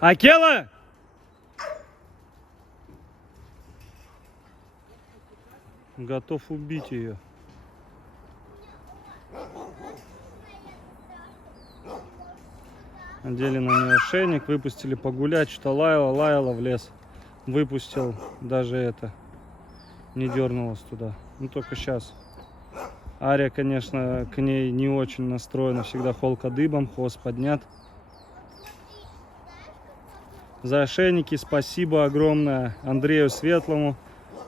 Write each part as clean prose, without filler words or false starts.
Акела! Готов убить ее. Надели на нее ошейник, выпустили погулять, что лаяла в лес. Выпустил, даже это не дернулась туда. Ну только сейчас. Ария, конечно, к ней не очень настроена, всегда холка дыбом, хвост поднят. За ошейники спасибо огромное Андрею Светлому.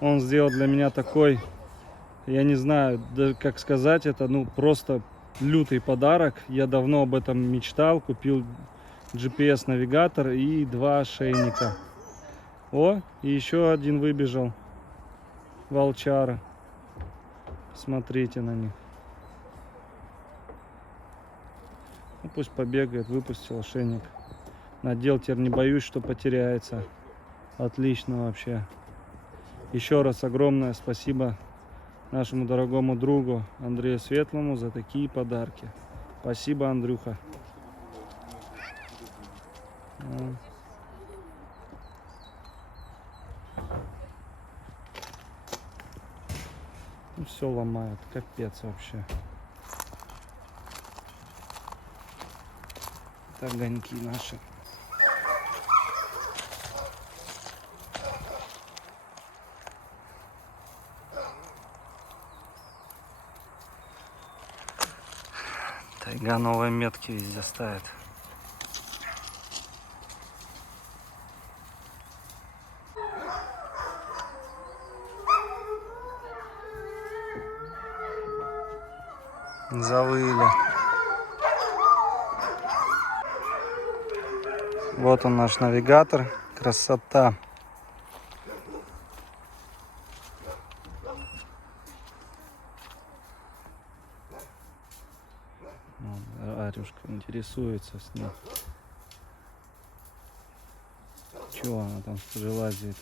Он сделал для меня такой, я не знаю, как сказать это, ну просто лютый подарок. Я давно об этом мечтал, купил GPS-навигатор и 2 ошейника. О, и еще один выбежал. Волчара. Смотрите на них. Ну, пусть побегает, выпустил ошейник. Надел, теперь не боюсь, что потеряется. Отлично вообще. Еще раз огромное спасибо нашему дорогому другу Андрею Светлому за такие подарки. Спасибо, Андрюха. Ну, все ломает, капец вообще. Это огоньки наши. Тайга новые метки везде ставит. Завыли. Вот он, наш навигатор. Красота. Арюшка интересуется с ним. Чего она там лазит?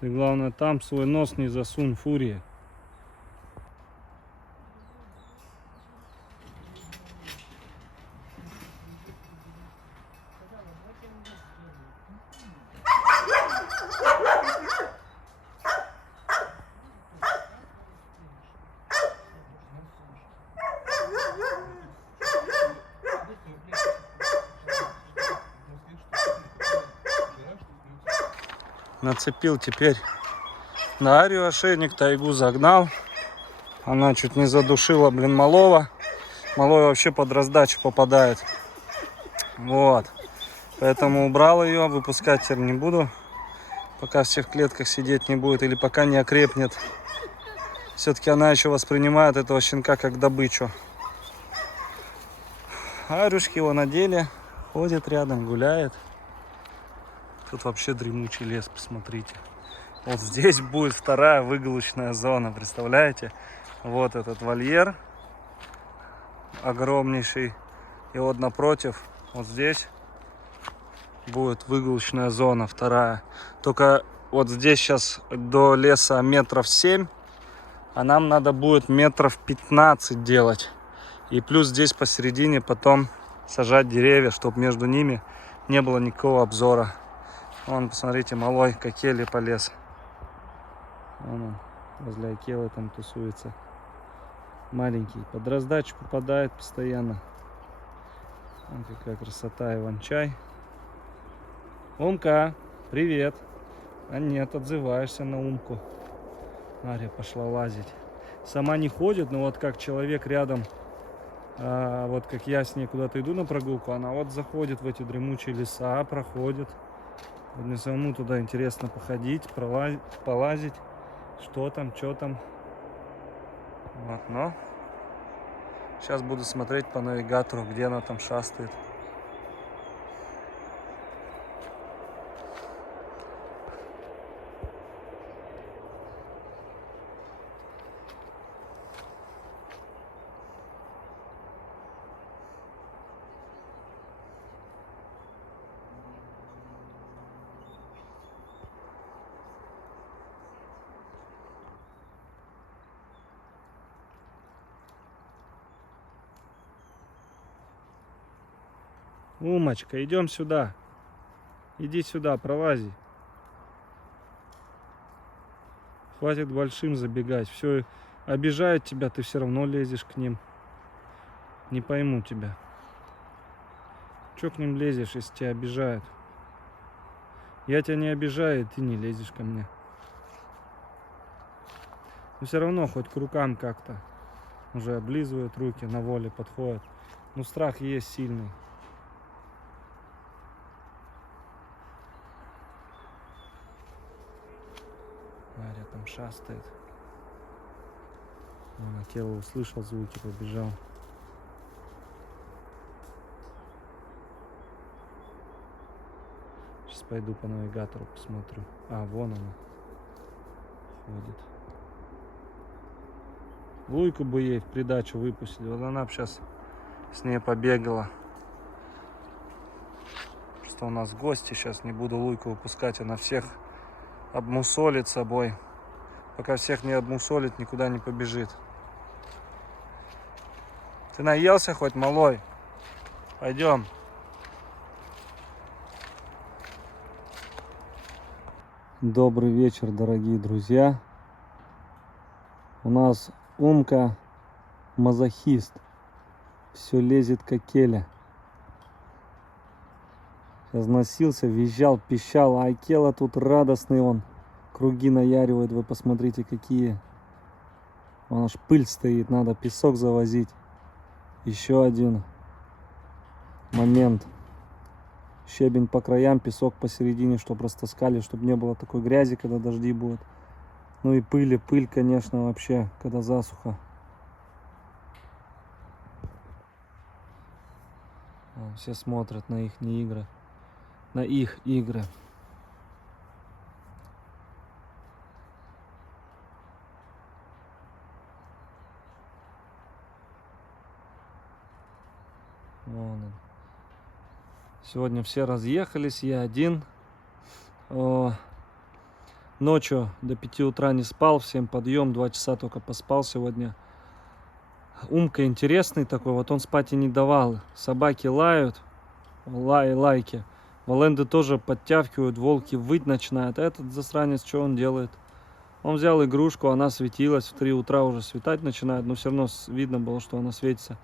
Ты главное там свой нос не засунь, Фурия. Нацепил теперь на Арию ошейник, тайгу загнал. Она чуть не задушила, блин, малого. Малой вообще под раздачу попадает. Вот. Поэтому убрал ее, выпускать теперь не буду. Пока все в клетках сидеть не будет или пока не окрепнет. Все-таки она еще воспринимает этого щенка как добычу. Арюшки его надели, ходит рядом, гуляет. Тут вообще дремучий лес, посмотрите. Вот здесь будет вторая выгулочная зона, представляете? Вот этот вольер огромнейший. И вот напротив, вот здесь будет выгулочная зона вторая. Только вот здесь сейчас до леса метров 7, а нам надо будет метров 15 делать. И плюс здесь посередине потом сажать деревья, чтобы между ними не было никакого обзора. Вон, посмотрите, малой к Акеле полез. Вон он, возле Акелы там тусуется. Маленький, под раздачу попадает постоянно. Вон какая красота, иван-чай. Умка, привет. А нет, отзываешься на Умку. Ария пошла лазить. Сама не ходит, но вот как человек рядом, вот как я с ней куда-то иду на прогулку, она вот заходит в эти дремучие леса, проходит. Вот мне самому туда интересно походить, полазить, что там, что там. Вот, но сейчас буду смотреть по навигатору, где она там шастает. Умочка, идем сюда. Иди сюда, пролази. Хватит большим забегать. Все, обижают тебя, ты все равно лезешь к ним. Не пойму тебя. Че к ним лезешь, если тебя обижают? Я тебя не обижаю, и ты не лезешь ко мне. Но все равно хоть к рукам как-то. Уже облизывают руки, на воле подходят. Но страх есть сильный. Варя там шастает. Акела услышал звуки, побежал. Сейчас пойду по навигатору посмотрю. А, вон она ходит. Луйку бы ей в придачу выпустили. Вот она бы сейчас с ней побегала. Что у нас гости. Сейчас не буду Луйку выпускать. Она всех обмусолит собой. Пока всех не обмусолит, никуда не побежит. Ты наелся хоть, малой? Пойдем. Добрый вечер, дорогие друзья. У нас Умка мазохист. Все лезет как Келя. Сейчас носился, визжал, пищал. А Акела тут радостный он. Круги наяривает. Вы посмотрите, какие. Вон аж пыль стоит. Надо песок завозить. Еще один момент. Щебень по краям, песок посередине, чтобы растаскали, чтобы не было такой грязи, когда дожди будут. Ну и пыль, конечно, вообще, когда засуха. Все смотрят на их игры. На их игры. Вон он. Сегодня все разъехались, я один. Ночью до 5 утра не спал, всем подъем, 2 часа только поспал сегодня. Умка интересный такой, вот он спать и не давал. Собаки лают, лайки. Валенды тоже подтягивают, волки выть начинают. А этот засранец, что он делает? Он взял игрушку, она светилась, в 3 утра уже светать начинает, но все равно видно было, что она светится.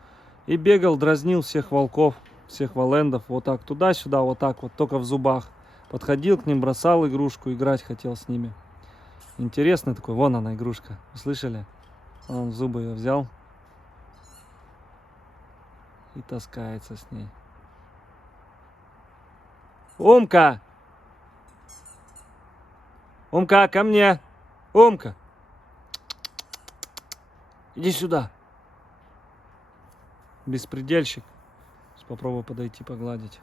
И бегал, дразнил всех волков, всех валендов, вот так туда-сюда, вот так вот, только в зубах. Подходил к ним, бросал игрушку, играть хотел с ними. Интересный такой, вон она игрушка, слышали? Он в зубы ее взял и таскается с ней. Умка! Умка, ко мне! Умка! Иди сюда! Беспредельщик. Сейчас попробую подойти погладить.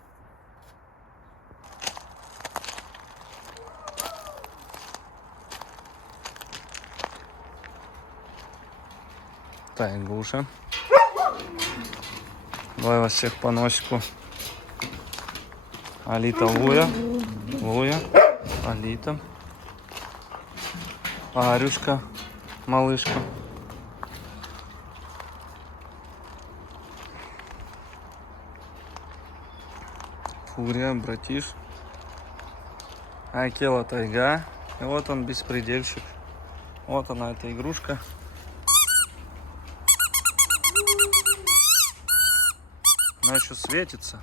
Тайгуша. Давай вас всех по носику. Алита, Луя. Луя. Алита. Арюшка. Малышка. Фурия, братиш. Акела, тайга. И вот он, беспредельщик. Вот она, эта игрушка. Она еще светится.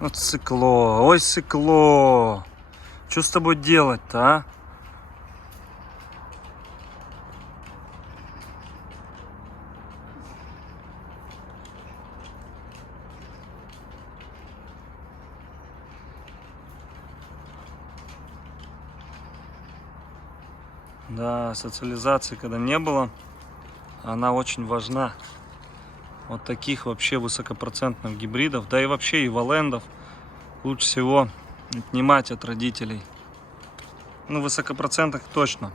Вот сыкло, ой, сыкло. Что с тобой делать-то, а? Да, социализации когда не было, она очень важна. Вот таких вообще высокопроцентных гибридов, да и вообще и валендов лучше всего отнимать от родителей. Ну, высокопроцентных точно.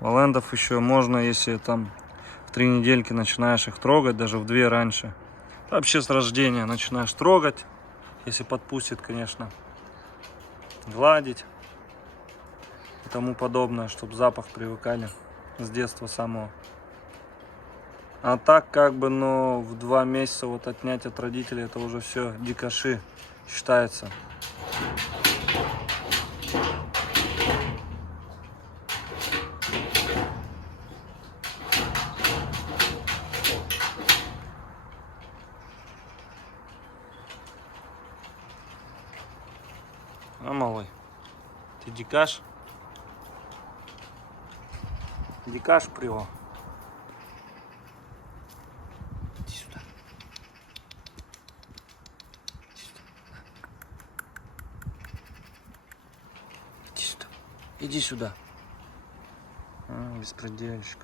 Валендов еще можно, если там 3 недельки начинаешь их трогать, даже в 2 раньше. Вообще с рождения начинаешь трогать, если подпустит, конечно, гладить и тому подобное, чтобы запах привыкали с детства самого. А так как бы, но в 2 месяца вот отнять от родителей, это уже все дикоши считается. А, малый, ты дикаш? Дикаш прио. Иди сюда. Иди сюда. Иди сюда. А, беспредельщик.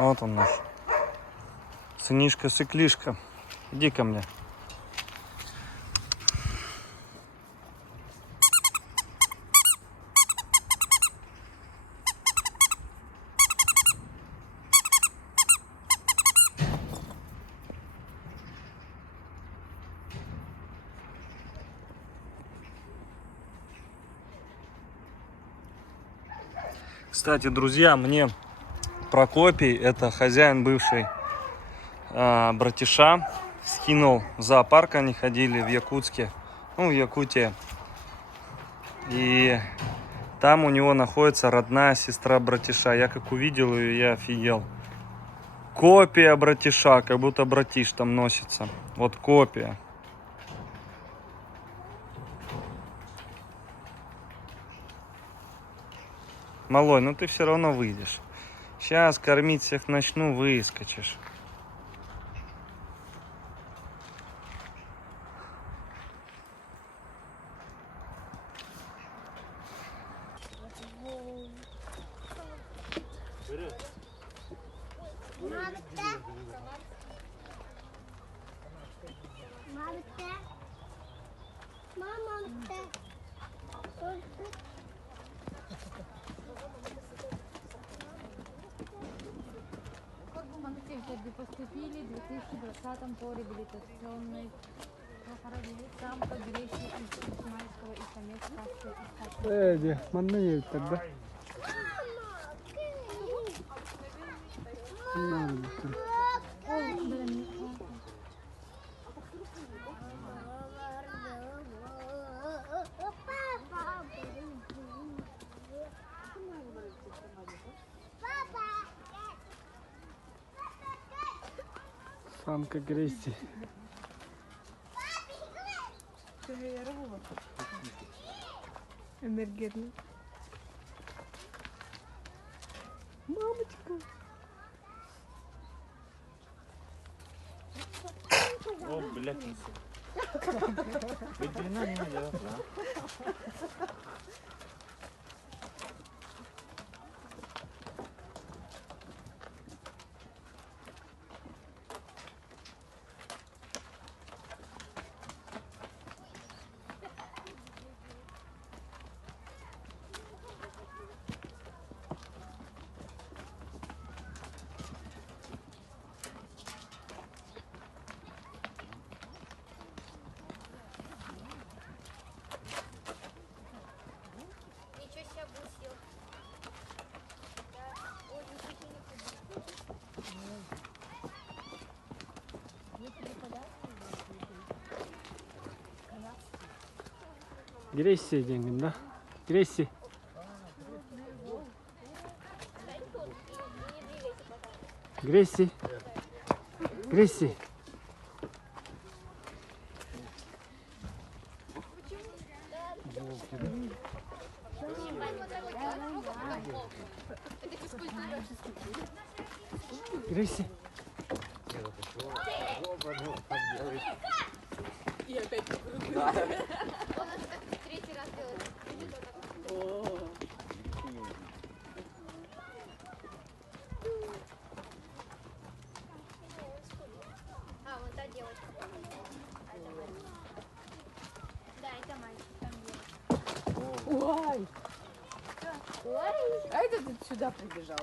Вот он наш сынишка-сыклишка. Иди ко мне. Кстати, друзья, мне Прокопий, это хозяин бывший братиша, скинул в зоопарк, они ходили в Якутске, ну, в Якутии. И там у него находится родная сестра братиша. Я как увидел ее, я офигел. Копия братиша, как будто братиш там носится. Вот копия. Малой, ну ты все равно выйдешь. Сейчас кормить всех начну, выскочишь. Поступили в 2020 по реабилитационной программе самка Гречи из Исмаильского и самец кавши. Эдди, манные тогда. Самка Грейси. Энергетный. Мамочка. О, блядь. Ветеринар не надо, да? Грейси деньги, да? Грейси. Грейси. Грейси. Грейси. И опять Третий раз делает. А это ты сюда прибежал.